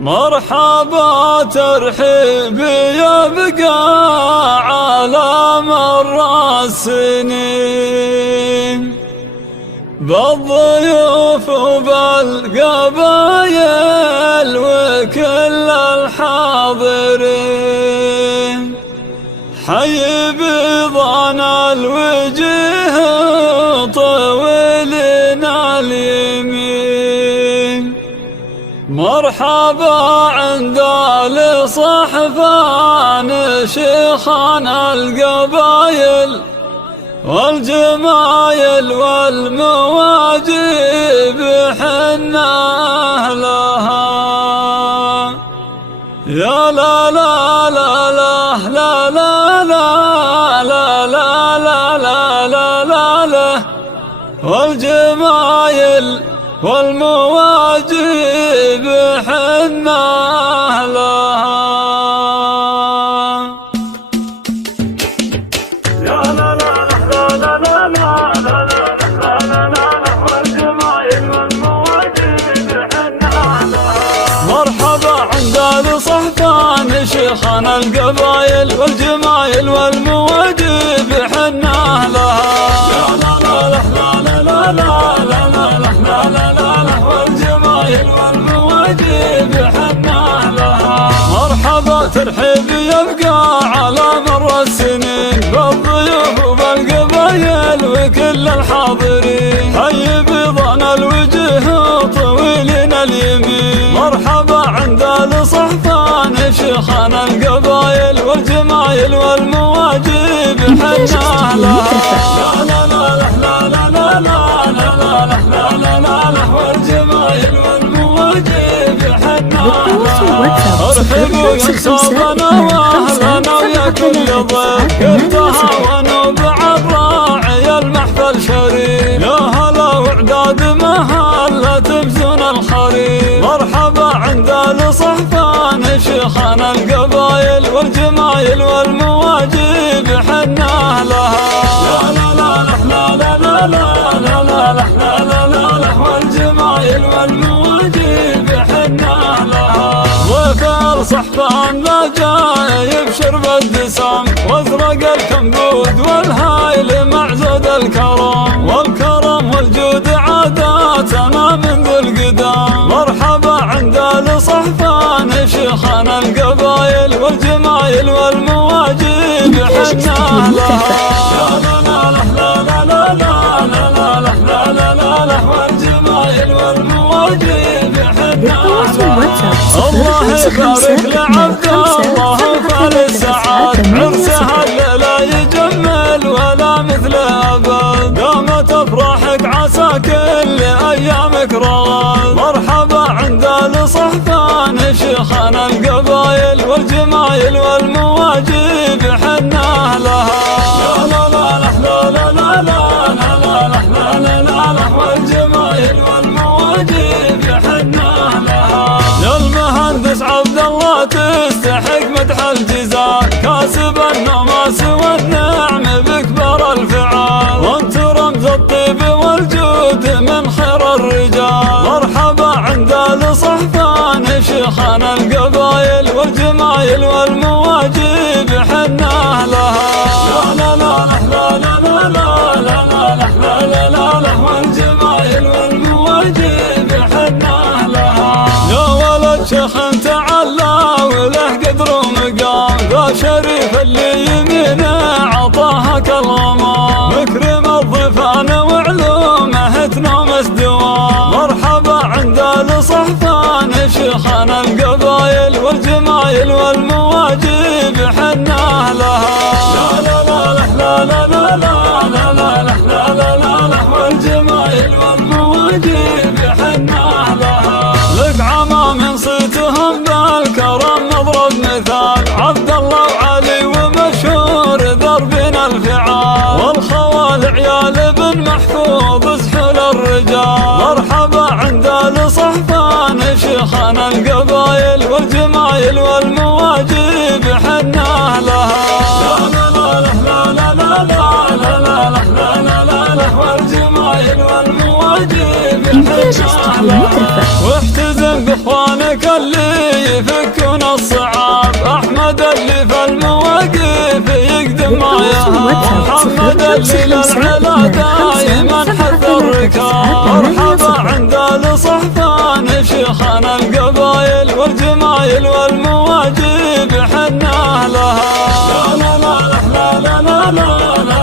مرحبا ترحيبي يبقى على مر السنين، بالضيوف وبالقبايل وكل الحاضرين. حي بيضان الوجه طويلنا اليمين، مرحبا عند الصحفان شيخان القبايل والجمايل والمواجب حنا لها. يا لا لا لا لا لا لا لا لا لا لا لا لا لا، والجمايل والمواجب حنا لها. يا لا لا لا لا لا لا لا لا لا لا، والجمايل والمواجب حنا لها. مرحبا عند الصحفان شيخان القبايل والجمايل والمواجب حنا لها. يا لا لا لا لا لا لا لا لا لا لا، والجمايل والمواجب حنا لها. مرحبا ترحيب يبقى على مر السنين، بالضيوف وبالقبايل وكل الحاضرين. حي بيضان الوجه طويلنا اليمين، مرحبا عند الصحفان شيخان القبايل والجمايل والمواجب حنا لها. لا لا لا لا لا لا لا لا لا، والجمايل والمواجب حنا لها. ارحبوا يا صوبنا واهلنا ويا كل ضيف، تهاونوا بعد راعي المحفل شريف. يا هلا واعداد مهله تبزون الخريف، مرحبا عند الصحفان شيخان القبايل والجمايل والمواجب حنا لها. لا لا لا لا لا لا لا لا لا لا، والجمايل والمواجب حنا لها. ضيف الصحفان لا جاي بشرب الدسام، وازرق الكمبود والهايل مع زود الكرم، والكرم والجود عاداتنا منذ القدام. مرحبا عند الصحفان شيخان القبايل والجمايل والمواجب حنا لها. يا لا لا لا لا لا لا لا لا لا، والجمايل والمواجب حنا لها. الله يبارك لعبد الله فالسعاد، عرسها الليلة يجمل ولا مثل أبد. قامت أفراحك عسى كل أيامك رغد، مرحبا عند الصحفان شيخان القبايل والجمايل والمواجب حنا لها. لا لا لا لا لا لا لا لا لا، والجمايل والمواجب حنا لها. يا المهندس عبد الله تستحق مدح الجزال، كاسب النماس والنعم بكبر الفعال، وانت رمز الطيب والجود من خير الرجال. مرحبا عند الصحفان شيخان القبايل والجمايل والمواجب حنا لها. لا لا لا لا لا لا لا لا لا، والجمايل والمواجب حنا لها. يا ولد شيخ تعلى وله قدر ومقام، ذا شريف اللي يمينه عطاها كالغمام، مكرم الضيفان وعلومه تنومس دوام. مرحبا عند الصحفان شيخان القبايل والجمايل والمواجب حنا لها. لا لا لا لا لا لا لا لا لا، والجمايل والمواجب حنا لها. لك عمام صيتهم بالكرم نضرب مثال، عبد الله وعلي ومشهور ضربنا الفعال، والخوال عيال بن محفوظ سحول الرجال. مرحبا عند الصحفان شيخان القبايل والجمايل والمواجب حنا لها. لا لا لا لا لا لا لا لا لا، والجمايل والمواجب حنا لها. واحتزم باخوانك اللي يفكون الصعاب، أحمد اللي في المواقف يقدم ما يهاب، محمد اللي للعلا دايما حث الركاب. مرحبا عند الصحفان شيخنا القبايل والجمايل والمواجب حنا لها. لا لا لا لا لا لا لا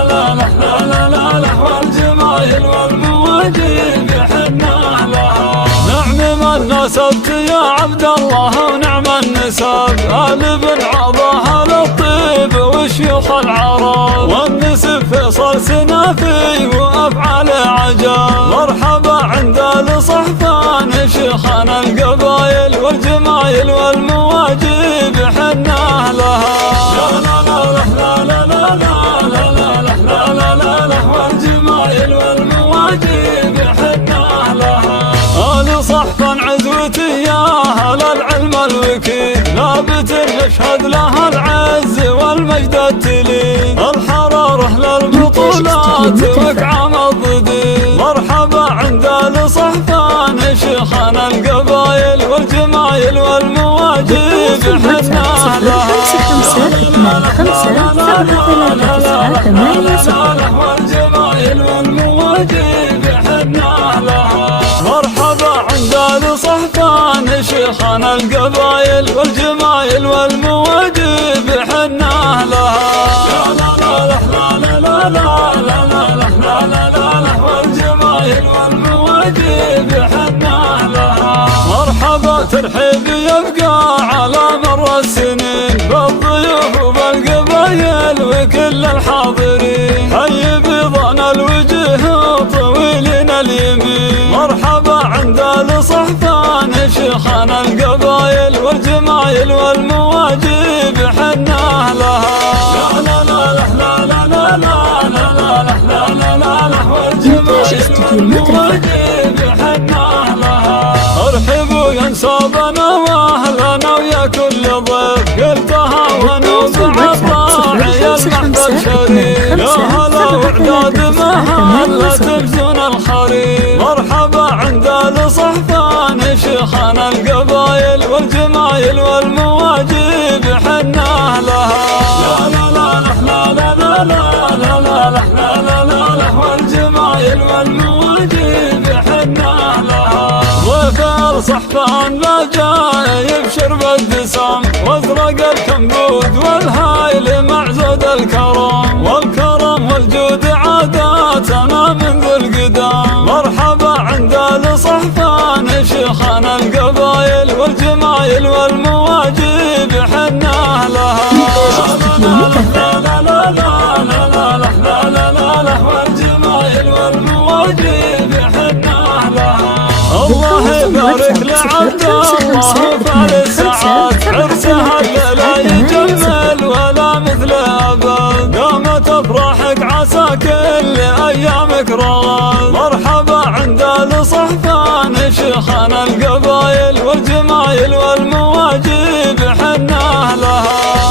لا لا لا لا والجمايل والمواجب حنا لها. نعم من نسبت يا عبد الله ونعم النسب، آل بن عضاه للطيب وشيوخ العرب، والنسب فيصل سنافي وأفعال عجب. مرحبا عند الصحفان شيخنا القبايل والجمايل والمواجب حنا لها. لا لا لا لا لا لا لا لا لا لا لا والجمايل والمواجب حنا لها. آل صحفا عزوتي يا أهل العلم الوكيل، لابت يشهد لها العز والمجد التليل، الحرارة للبطولات وكعام الضديل. مرحبا عند الصحفان شيخنا القبايل والجمايل والمواجب حنا لها. والجمايل والمواجب حنا لها. مرحبا عند الصحفان شيخنا القبايل والجمايل والمواجب حنا لها. لا لا لا لا لا لا لا لا لا لا والجمايل والمواجب حنا لها. مرحبا ترحيب يبقى على مر السنين بالضيوف وبالقبايل وكل الحاضرين، حي بيضان الوجه طويلين اليمين. مرحبا عند الصحفان شيخنا القبايل والجمايل والمواجب حنا لها. لا لا لا لا لا لا لا لا لا لا لا والجمايل والمواجب حنا لها. ارحبوا يا انسابنا واهلنا ويا كل ضيف، قلتها ونوب عطاعي المحفل شريف، يا هلا وعداد مهلا تبزون الخريف. مرحبا عند الصحفان شيخنا القبايل والجمايل والمواجب حنا لها. لا لا لا لا لا لا لا لا لا لا لا لا والجمايل والمواجب حنا لها. ضيف الصحفان لا جاي يبشر بالدسام، وازرق الكمبود والهايل مع زود الكرم، والكرم والجود عاداتنا منذ القدام. مرحبا عند الصحفان شيخنا القبايل والجمايل والمواجب حنا لها. لا لا لا لا لا لا لا لا لا والجمايل والمواجب حنا لها. الله يبارك لعبد الله فارس سعاد، عرسها الليلة يجمل ولا مثل أبد، قامت أفراحك عسى كل أيامك رغد. مرحبا عند الصحفان شيخنا القبايل والجمايل والمواجب حنا لها.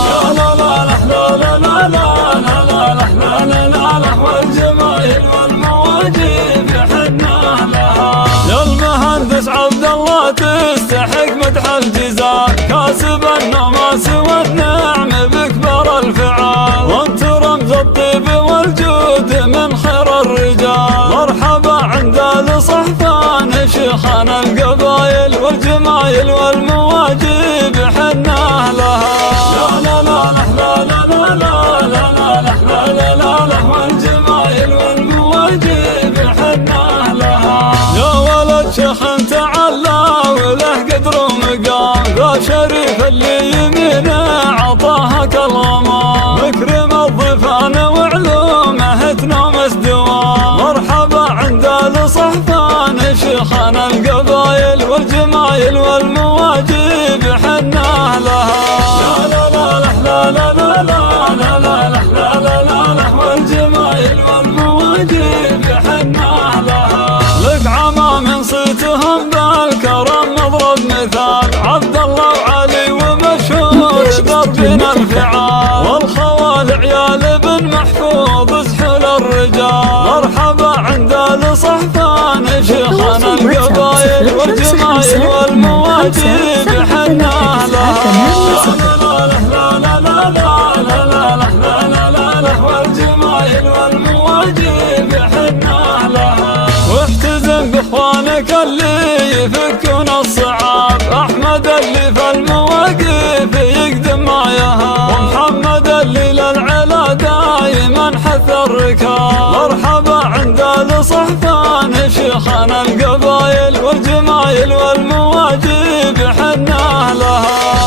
لا لا لا لا لا لا لا لا لا لا لا والجمايل والمواجب حنا لها. يا المهندس عبد الله تستحق مدح الجزاء، كاسب النماس والنعم بكبر الفعال، وانت رمز الطيب والجود من خير الرجال. مرحبا عند الصحفان شيخنا القبايل والجمايل والمواجب حنا لها. لا لا لا لا لا لا لا لا لا لا لا والجمايل والمواجب حنا لها. يا ولد شيخ تعلى وله قدر ومقام، ذا شريف اللي يمينه عطاها كالغمام، مكرم الضيفان وعلومه تنومس دوام. مرحبا عند الصحفان شيخنا القبايل والجمايل والمواجب حنا لها. لا لا لا لا لا لا لا لا لا لا لا لا والجمايل والمواجب حنا لها. لك عمام صيتهم بالكرم نضرب مثال، عبد الله وعلي ومشهور دربنا الفعال، والخوال عيال بن محفوظ سحل الرجال. مرحبا عند الصحفان شيخنا القبايل والجمايل والمواجب شيخ اللي يفكون الصعاب، أحمد اللي في المواقف يقدم ما يهاب، ومحمد اللي للعلا دايما حث الركاب. مرحبا عند الصحفان شيخنا القبايل والجمايل والمواجب حنا لها.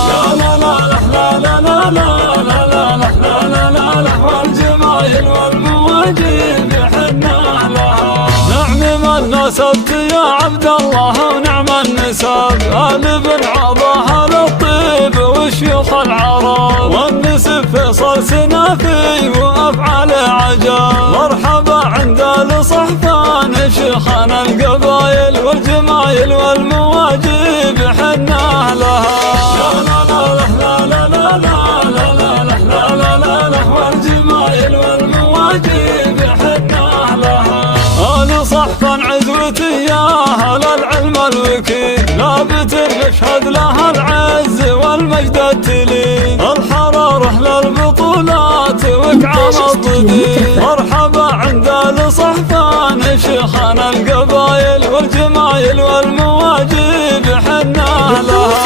لا لا لا لا لا لا لا لا لا لا لا لا والجمايل والمواجب حنا لها. نعم من نسبت يا عبد الله ونعم النسب، آل بن عضاه للطيب وشيوخ العرب، والنسب فيصل سنافي وأفعال عجب. مرحبا عند الصحفان شيخنا القبايل والجمايل والمواجب حنا لها. لا لا لا لا لا لا لا لا لا لا لا لا والجمايل والمواجب حنا لها. آل صحفا عزوتي يا أهل العلم الوكيل، لابت يشهد لها العز والمجد التليل، الحرارة للبطولات وكعام الضديل. مرحبا عند الصحفان شيخنا القبايل والجمايل والمواجب حنا لها.